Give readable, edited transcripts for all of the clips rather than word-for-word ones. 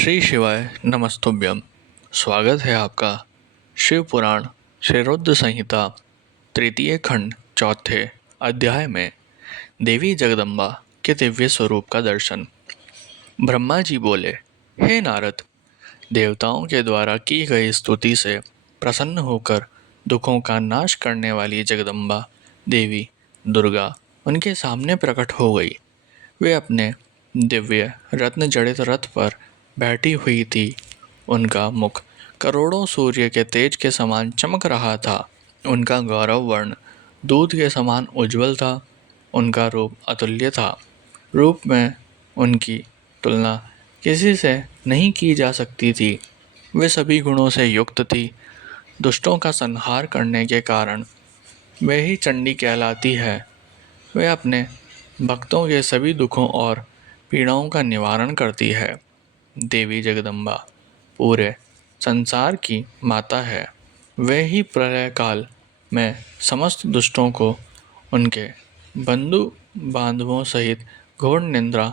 श्री शिवाय नमस्तुभ्यम। स्वागत है आपका शिव पुराण श्री रुद्र संहिता तृतीय खंड चौथे अध्याय में देवी जगदम्बा के दिव्य स्वरूप का दर्शन। ब्रह्मा जी बोले, हे नारद, देवताओं के द्वारा की गई स्तुति से प्रसन्न होकर दुखों का नाश करने वाली जगदम्बा देवी दुर्गा उनके सामने प्रकट हो गई। वे अपने दिव्य रत्न जड़ित रथ पर बैठी हुई थी। उनका मुख करोड़ों सूर्य के तेज के समान चमक रहा था। उनका गौरव वर्ण दूध के समान उज्जवल था। उनका रूप अतुल्य था। रूप में उनकी तुलना किसी से नहीं की जा सकती थी। वे सभी गुणों से युक्त थी। दुष्टों का संहार करने के कारण वे ही चंडी कहलाती है। वे अपने भक्तों के सभी दुखों और पीड़ाओं का निवारण करती है। देवी जगदम्बा पूरे संसार की माता है। वे ही प्रलय काल में समस्त दुष्टों को उनके बंधु बांधवों सहित घोर निंद्रा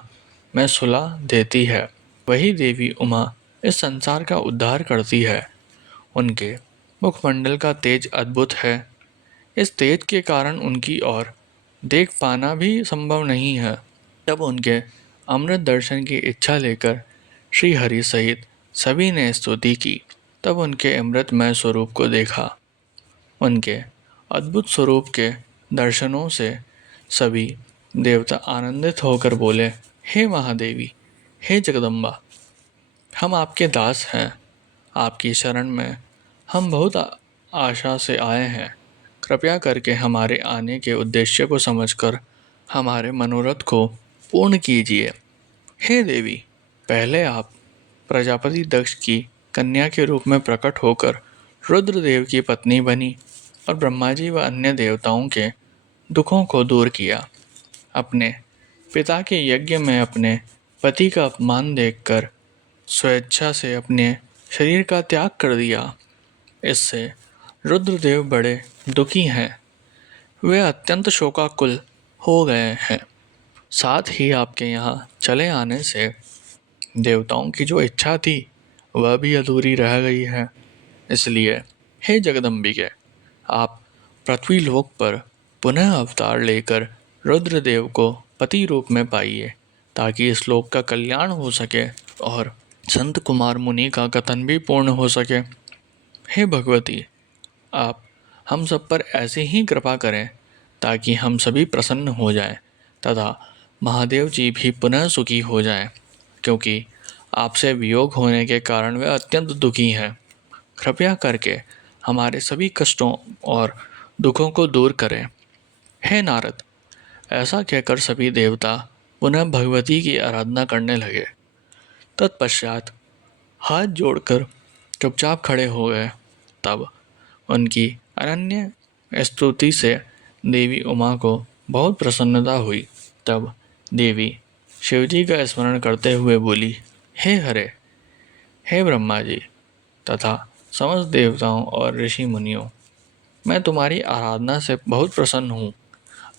में सुला देती है। वही देवी उमा इस संसार का उद्धार करती है। उनके मुखमंडल का तेज अद्भुत है। इस तेज के कारण उनकी ओर देख पाना भी संभव नहीं है। तब उनके अमृत दर्शन की इच्छा लेकर श्री हरि सहित सभी ने स्तुति की। तब उनके अमृतमय स्वरूप को देखा। उनके अद्भुत स्वरूप के दर्शनों से सभी देवता आनंदित होकर बोले, हे महादेवी, हे जगदम्बा, हम आपके दास हैं। आपकी शरण में हम बहुत आशा से आए हैं। कृपया करके हमारे आने के उद्देश्य को समझकर हमारे मनोरथ को पूर्ण कीजिए। हे देवी, पहले आप प्रजापति दक्ष की कन्या के रूप में प्रकट होकर रुद्रदेव की पत्नी बनी और ब्रह्मा जी व अन्य देवताओं के दुखों को दूर किया। अपने पिता के यज्ञ में अपने पति का अपमान देखकर स्वेच्छा से अपने शरीर का त्याग कर दिया। इससे रुद्रदेव बड़े दुखी हैं। वे अत्यंत शोकाकुल हो गए हैं। साथ ही आपके यहाँ चले आने से देवताओं की जो इच्छा थी वह भी अधूरी रह गई है। इसलिए हे जगदम्बिके, आप पृथ्वी लोक पर पुनः अवतार लेकर रुद्रदेव को पति रूप में पाइए, ताकि इस लोक का कल्याण हो सके और संत कुमार मुनि का कथन भी पूर्ण हो सके। हे भगवती, आप हम सब पर ऐसे ही कृपा करें ताकि हम सभी प्रसन्न हो जाएं तथा महादेव जी भी पुनः सुखी हो जाएं, क्योंकि आपसे वियोग होने के कारण वे अत्यंत दुखी हैं। कृपया करके हमारे सभी कष्टों और दुखों को दूर करें। हे नारद, ऐसा कहकर सभी देवता पुनः भगवती की आराधना करने लगे। तत्पश्चात हाथ जोड़कर चुपचाप खड़े हो गए। तब उनकी अनन्य स्तुति से देवी उमा को बहुत प्रसन्नता हुई। तब देवी शिवजी का स्मरण करते हुए बोली, हे हरे, हे ब्रह्मा जी तथा समस्त देवताओं और ऋषि मुनियों, मैं तुम्हारी आराधना से बहुत प्रसन्न हूँ।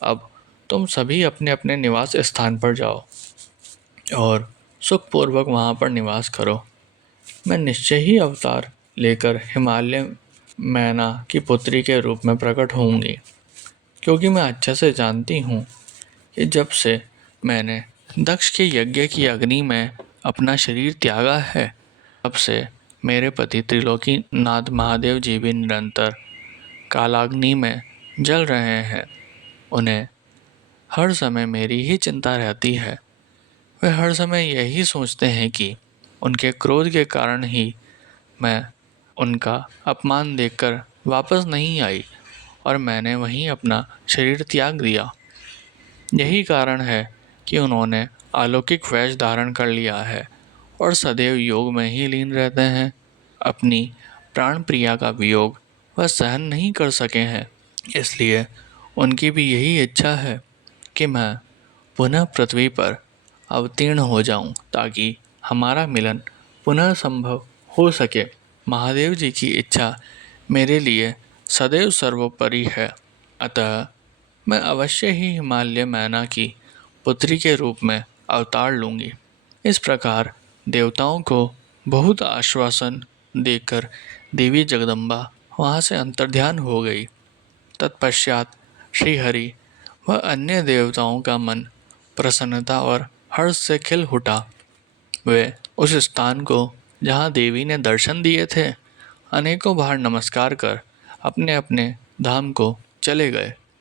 अब तुम सभी अपने अपने निवास स्थान पर जाओ और सुखपूर्वक वहाँ पर निवास करो। मैं निश्चय ही अवतार लेकर हिमालय मैना की पुत्री के रूप में प्रकट होंगी, क्योंकि मैं अच्छे से जानती हूँ कि जब से मैंने दक्ष के यज्ञ की अग्नि में अपना शरीर त्यागा है, तब से मेरे पति त्रिलोकी नाथ महादेव जी भी निरंतर कालाग्नि में जल रहे हैं। उन्हें हर समय मेरी ही चिंता रहती है। वे हर समय यही सोचते हैं कि उनके क्रोध के कारण ही मैं उनका अपमान देखकर वापस नहीं आई और मैंने वहीं अपना शरीर त्याग दिया। यही कारण है कि उन्होंने अलौकिक वेश धारण कर लिया है और सदैव योग में ही लीन रहते हैं। अपनी प्राण प्रिया का वियोग वह सहन नहीं कर सके हैं। इसलिए उनकी भी यही इच्छा है कि मैं पुनः पृथ्वी पर अवतीर्ण हो जाऊं, ताकि हमारा मिलन पुनः संभव हो सके। महादेव जी की इच्छा मेरे लिए सदैव सर्वोपरि है। अतः मैं अवश्य ही हिमालय मैना की पुत्री के रूप में अवतार लूँगी। इस प्रकार देवताओं को बहुत आश्वासन देकर देवी जगदम्बा वहाँ से अंतर्ध्यान हो गई। तत्पश्चात श्रीहरि व अन्य देवताओं का मन प्रसन्नता और हर्ष से खिल उठा। वे उस स्थान को जहाँ देवी ने दर्शन दिए थे अनेकों बार नमस्कार कर अपने अपने धाम को चले गए।